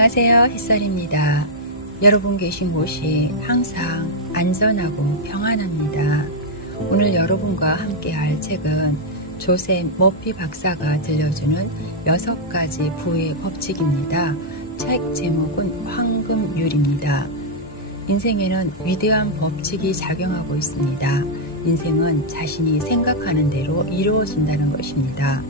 안녕하세요, 햇살입니다. 여러분 계신 곳이 항상 안전하고 평안합니다. 오늘 여러분과 함께 할 책은 조셉 머피 박사가 들려주는 6가지 부의 법칙입니다. 책 제목은 황금률입니다. 인생에는 위대한 법칙이 작용하고 있습니다. 인생은 자신이 생각하는 대로 이루어진다는 것입니다.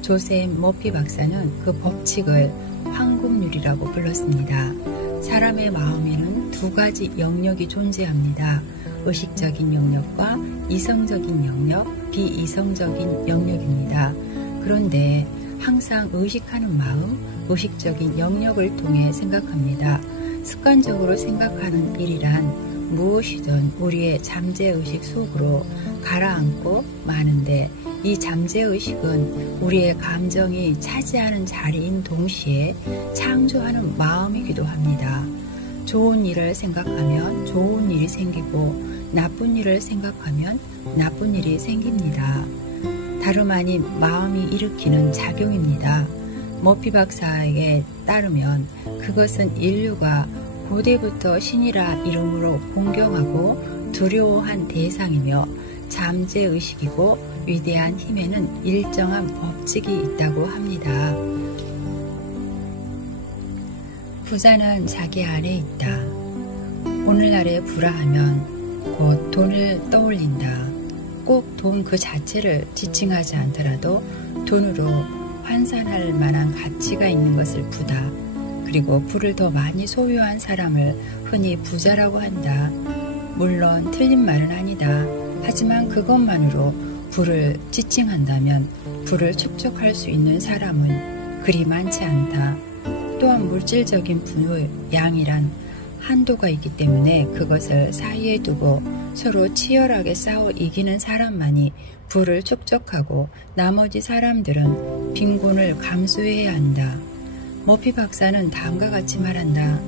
조셉 머피 박사는 그 법칙을 황금률이라고 불렀습니다. 사람의 마음에는 2가지 영역이 존재합니다. 의식적인 영역과 이성적인 영역, 비이성적인 영역입니다. 그런데 항상 의식하는 마음, 의식적인 영역을 통해 생각합니다. 습관적으로 생각하는 일이란 무엇이든 우리의 잠재의식 속으로 가라앉고 마는데, 이 잠재의식은 우리의 감정이 차지하는 자리인 동시에 창조하는 마음이기도 합니다. 좋은 일을 생각하면 좋은 일이 생기고 나쁜 일을 생각하면 나쁜 일이 생깁니다. 다름 아닌 마음이 일으키는 작용입니다. 머피 박사에게 따르면 그것은 인류가 고대부터 신이라 이름으로 공경하고 두려워한 대상이며 잠재의식이고 위대한 힘에는 일정한 법칙이 있다고 합니다. 부자는 자기 안에 있다. 오늘날에 부라하면 곧 돈을 떠올린다. 꼭 돈 그 자체를 지칭하지 않더라도 돈으로 환산할 만한 가치가 있는 것을 부다. 그리고 부를 더 많이 소유한 사람을 흔히 부자라고 한다. 물론 틀린 말은 아니다. 하지만 그것만으로 부를 지칭한다면 부를 축적할 수 있는 사람은 그리 많지 않다. 또한 물질적인 부의 양이란 한도가 있기 때문에 그것을 사이에 두고 서로 치열하게 싸워 이기는 사람만이 부를 축적하고 나머지 사람들은 빈곤을 감수해야 한다. 머피 박사는 다음과 같이 말한다.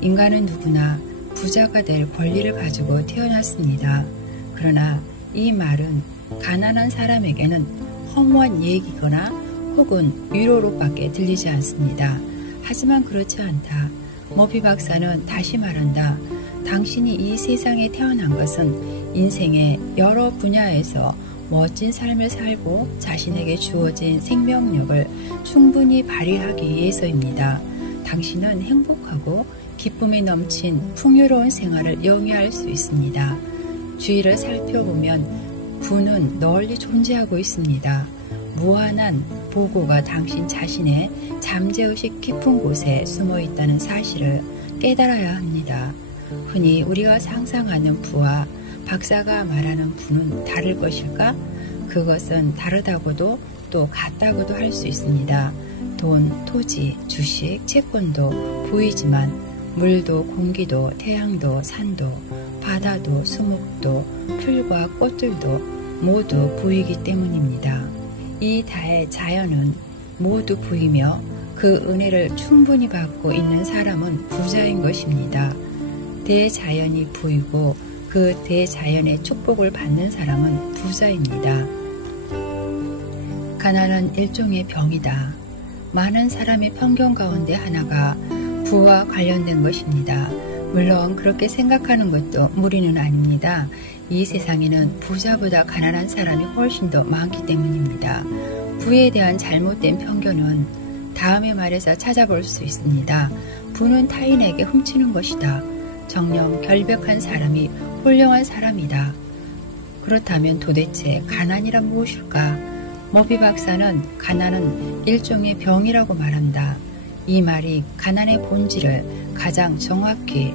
인간은 누구나 부자가 될 권리를 가지고 태어났습니다. 그러나 이 말은 가난한 사람에게는 허무한 얘기거나 혹은 위로로밖에 들리지 않습니다. 하지만 그렇지 않다. 머피 박사는 다시 말한다. 당신이 이 세상에 태어난 것은 인생의 여러 분야에서 멋진 삶을 살고 자신에게 주어진 생명력을 충분히 발휘하기 위해서입니다. 당신은 행복하고 기쁨이 넘친 풍요로운 생활을 영위할 수 있습니다. 주위를 살펴보면 부는 널리 존재하고 있습니다. 무한한 보고가 당신 자신의 잠재의식 깊은 곳에 숨어 있다는 사실을 깨달아야 합니다. 흔히 우리가 상상하는 부와 박사가 말하는 부는 다를 것일까? 그것은 다르다고도 또 같다고도 할 수 있습니다. 돈, 토지, 주식, 채권도 부이지만 물도 공기도 태양도 산도 바다도 수목도 풀과 꽃들도 모두 부이기 때문입니다. 이 다의 자연은 모두 부이며 그 은혜를 충분히 받고 있는 사람은 부자인 것입니다. 대자연이 부이고 그 대자연의 축복을 받는 사람은 부자입니다. 가난은 일종의 병이다. 많은 사람의 편견 가운데 하나가 부와 관련된 것입니다. 물론 그렇게 생각하는 것도 무리는 아닙니다. 이 세상에는 부자보다 가난한 사람이 훨씬 더 많기 때문입니다. 부에 대한 잘못된 편견은 다음의 말에서 찾아볼 수 있습니다. 부는 타인에게 훔치는 것이다. 정녕 결백한 사람이 홀령한 사람이다. 그렇다면 도대체 가난이란 무엇일까? 머피 박사는 가난은 일종의 병이라고 말한다. 이 말이 가난의 본질을 가장 정확히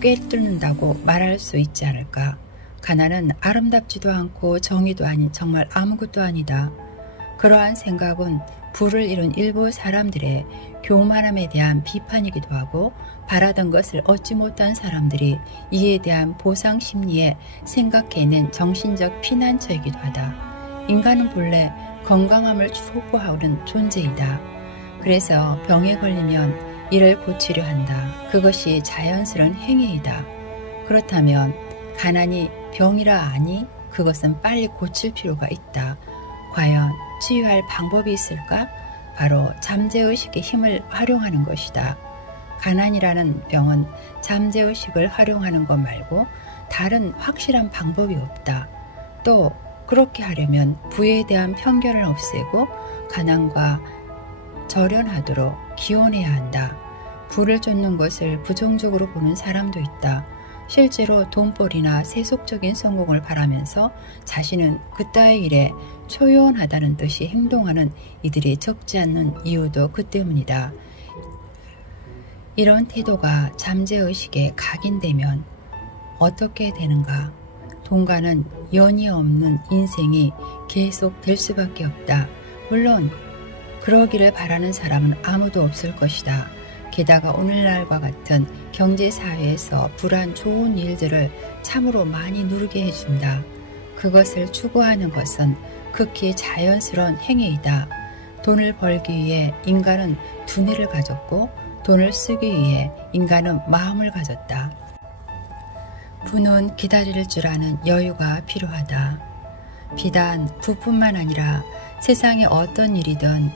꿰뚫는다고 말할 수 있지 않을까? 가난은 아름답지도 않고 정의도 아닌 정말 아무것도 아니다. 그러한 생각은 부를 이룬 일부 사람들의 교만함에 대한 비판이기도 하고, 바라던 것을 얻지 못한 사람들이 이에 대한 보상 심리에 생각해낸 정신적 피난처이기도 하다. 인간은 본래 건강함을 추구하는 존재이다. 그래서 병에 걸리면 이를 고치려 한다. 그것이 자연스러운 행위이다. 그렇다면 가난이 병이라 아니? 그것은 빨리 고칠 필요가 있다. 과연 치유할 방법이 있을까? 바로 잠재의식의 힘을 활용하는 것이다. 가난이라는 병은 잠재의식을 활용하는 것 말고 다른 확실한 방법이 없다. 또 그렇게 하려면 부에 대한 편견을 없애고 가난과 절연하도록 기원해야 한다. 부를 쫓는 것을 부정적으로 보는 사람도 있다. 실제로 돈벌이나 세속적인 성공을 바라면서 자신은 그따위 일에 초연하다는 듯이 행동하는 이들이 적지 않는 이유도 그 때문이다. 이런 태도가 잠재의식에 각인되면 어떻게 되는가? 돈과는 연이 없는 인생이 계속 될 수밖에 없다. 물론 그러기를 바라는 사람은 아무도 없을 것이다. 게다가 오늘날과 같은 경제사회에서 불안 좋은 일들을 참으로 많이 누르게 해준다. 그것을 추구하는 것은 극히 자연스러운 행위이다. 돈을 벌기 위해 인간은 두뇌를 가졌고 돈을 쓰기 위해 인간은 마음을 가졌다. 부는 기다릴 줄 아는 여유가 필요하다. 비단 부뿐만 아니라 세상의 어떤 일이든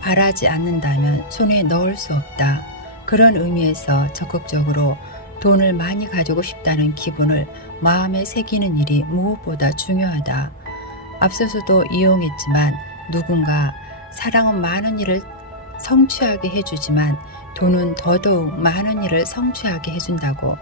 바라지 않는다면 손에 넣을 수 없다. 그런 의미에서 적극적으로 돈을 많이 가지고 싶다는 기분을 마음에 새기는 일이 무엇보다 중요하다. 앞서서도 이용했지만 누군가 사랑은 많은 일을 성취하게 해주지만 돈은 더더욱 많은 일을 성취하게 해준다고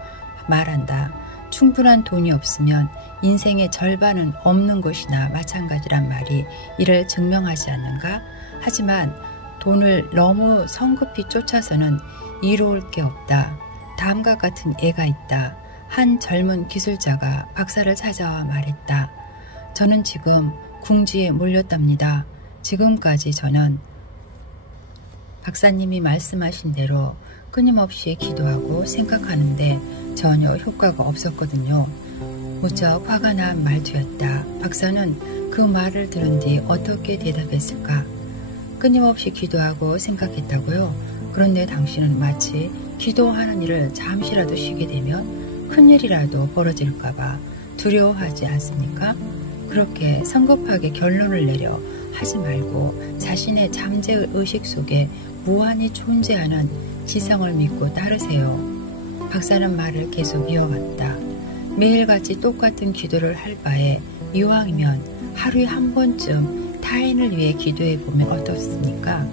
말한다. 충분한 돈이 없으면 인생의 절반은 없는 것이나 마찬가지란 말이 이를 증명하지 않는가? 하지만 돈을 너무 성급히 쫓아서는 이로울 게 없다. 다음과 같은 예가 있다. 한 젊은 기술자가 박사를 찾아와 말했다. 저는 지금 궁지에 몰렸답니다. 지금까지 저는 박사님이 말씀하신 대로 끊임없이 기도하고 생각하는데 전혀 효과가 없었거든요. 무척 화가 난 말투였다. 박사는 그 말을 들은 뒤 어떻게 대답했을까? 끊임없이 기도하고 생각했다고요? 그런데 당신은 마치 기도하는 일을 잠시라도 쉬게 되면 큰일이라도 벌어질까봐 두려워하지 않습니까? 그렇게 성급하게 결론을 내려 하지 말고 자신의 잠재의식 속에 무한히 존재하는 지성을 믿고 따르세요. 박사는 말을 계속 이어갔다. 매일같이 똑같은 기도를 할 바에 이왕이면 하루에 한 번쯤 타인을 위해 기도해 보면 어떻습니까?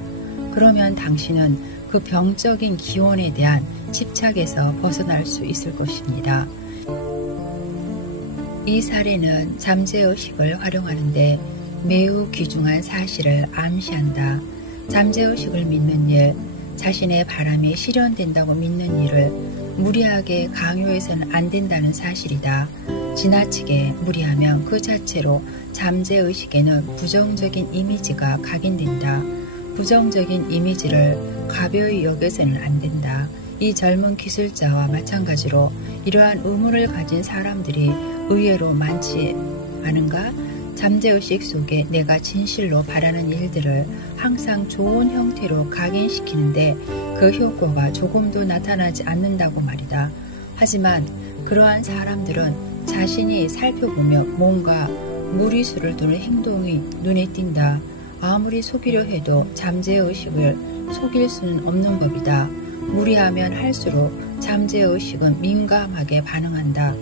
그러면 당신은 그 병적인 기원에 대한 집착에서 벗어날 수 있을 것입니다. 이 사례는 잠재의식을 활용하는데 매우 귀중한 사실을 암시한다. 잠재의식을 믿는 일, 자신의 바람이 실현된다고 믿는 일을 무리하게 강요해서는 안 된다는 사실이다. 지나치게 무리하면 그 자체로 잠재의식에는 부정적인 이미지가 각인된다. 부정적인 이미지를 가벼이 여겨서는 안 된다. 이 젊은 기술자와 마찬가지로 이러한 의문을 가진 사람들이 의외로 많지 않은가? 잠재의식 속에 내가 진실로 바라는 일들을 항상 좋은 형태로 각인시키는데 그 효과가 조금도 나타나지 않는다고 말이다. 하지만 그러한 사람들은 자신이 살펴보며 뭔가 무리수를 두는 행동이 눈에 띈다. 아무리 속이려 해도 잠재의식을 속일 수는 없는 법이다. 무리하면 할수록 잠재의식은 민감하게 반응한다.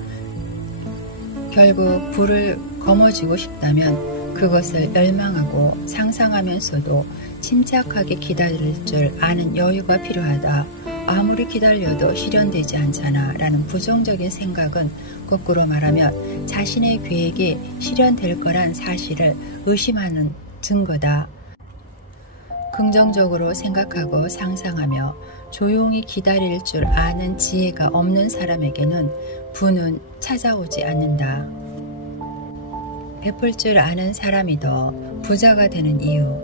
결국 부를 거머쥐고 싶다면 그것을 열망하고 상상하면서도 침착하게 기다릴 줄 아는 여유가 필요하다. 아무리 기다려도 실현되지 않잖아 라는 부정적인 생각은 거꾸로 말하면 자신의 계획이 실현될 거란 사실을 의심하는 증거다. 긍정적으로 생각하고 상상하며 조용히 기다릴 줄 아는 지혜가 없는 사람에게는 부는 찾아오지 않는다. 베풀 줄 아는 사람이 더 부자가 되는 이유.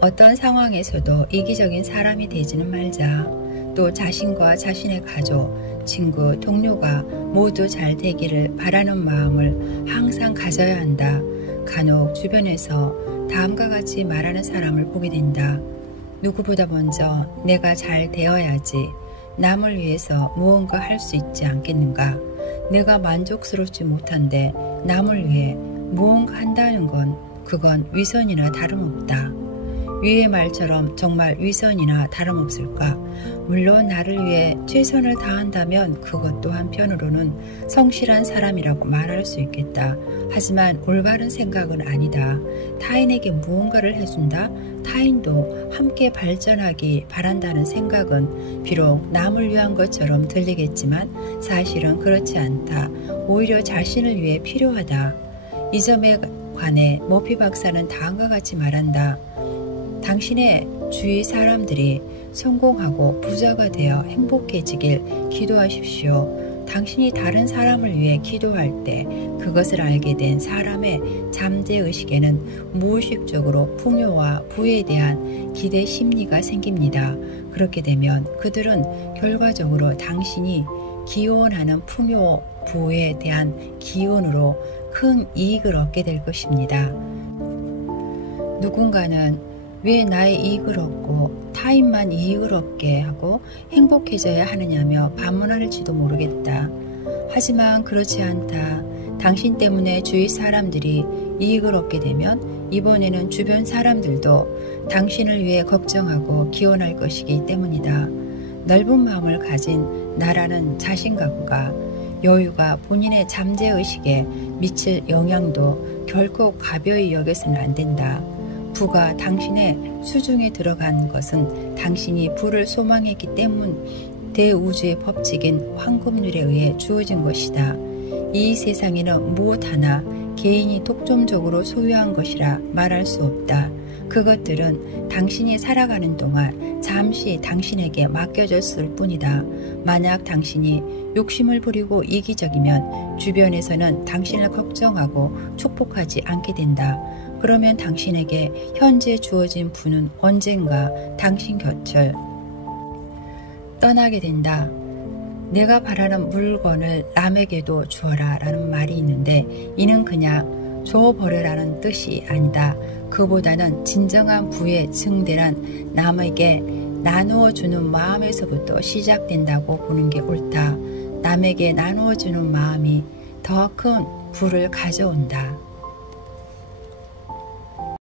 어떤 상황에서도 이기적인 사람이 되지는 말자. 또 자신과 자신의 가족, 친구, 동료가 모두 잘 되기를 바라는 마음을 항상 가져야 한다. 간혹 주변에서 다음과 같이 말하는 사람을 보게 된다. 누구보다 먼저 내가 잘 되어야지. 남을 위해서 무언가 할 수 있지 않겠는가? 내가 만족스럽지 못한데 남을 위해 무언가 한다는 건 그건 위선이나 다름없다. 위의 말처럼 정말 위선이나 다름없을까? 물론 나를 위해 최선을 다한다면 그것도 한편으로는 성실한 사람이라고 말할 수 있겠다. 하지만 올바른 생각은 아니다. 타인에게 무언가를 해준다? 타인도 함께 발전하기 바란다는 생각은 비록 남을 위한 것처럼 들리겠지만 사실은 그렇지 않다. 오히려 자신을 위해 필요하다. 이 점에 관해 머피 박사는 다음과 같이 말한다. 당신의 주위 사람들이 성공하고 부자가 되어 행복해지길 기도하십시오. 당신이 다른 사람을 위해 기도할 때 그것을 알게 된 사람의 잠재의식에는 무의식적으로 풍요와 부에 대한 기대 심리가 생깁니다. 그렇게 되면 그들은 결과적으로 당신이 기원하는 풍요, 부에 대한 기운으로 큰 이익을 얻게 될 것입니다. 누군가는 왜 나의 이익을 얻고 타인만 이익을 얻게 하고 행복해져야 하느냐며 반문할지도 모르겠다. 하지만 그렇지 않다. 당신 때문에 주위 사람들이 이익을 얻게 되면 이번에는 주변 사람들도 당신을 위해 걱정하고 기원할 것이기 때문이다. 넓은 마음을 가진 나라는 자신감과 여유가 본인의 잠재의식에 미칠 영향도 결코 가벼이 여겨서는 안 된다. 부가 당신의 수중에 들어간 것은 당신이 부를 소망했기 때문 대우주의 법칙인 황금률에 의해 주어진 것이다. 이 세상에는 무엇 하나 개인이 독점적으로 소유한 것이라 말할 수 없다. 그것들은 당신이 살아가는 동안 잠시 당신에게 맡겨졌을 뿐이다. 만약 당신이 욕심을 부리고 이기적이면 주변에서는 당신을 걱정하고 축복하지 않게 된다. 그러면 당신에게 현재 주어진 부는 언젠가 당신 곁을 떠나게 된다. 내가 바라는 물건을 남에게도 주어라 라는 말이 있는데 이는 그냥 줘버려라는 뜻이 아니다. 그보다는 진정한 부의 증대란 남에게 나누어주는 마음에서부터 시작된다고 보는 게 옳다. 남에게 나누어주는 마음이 더 큰 부를 가져온다.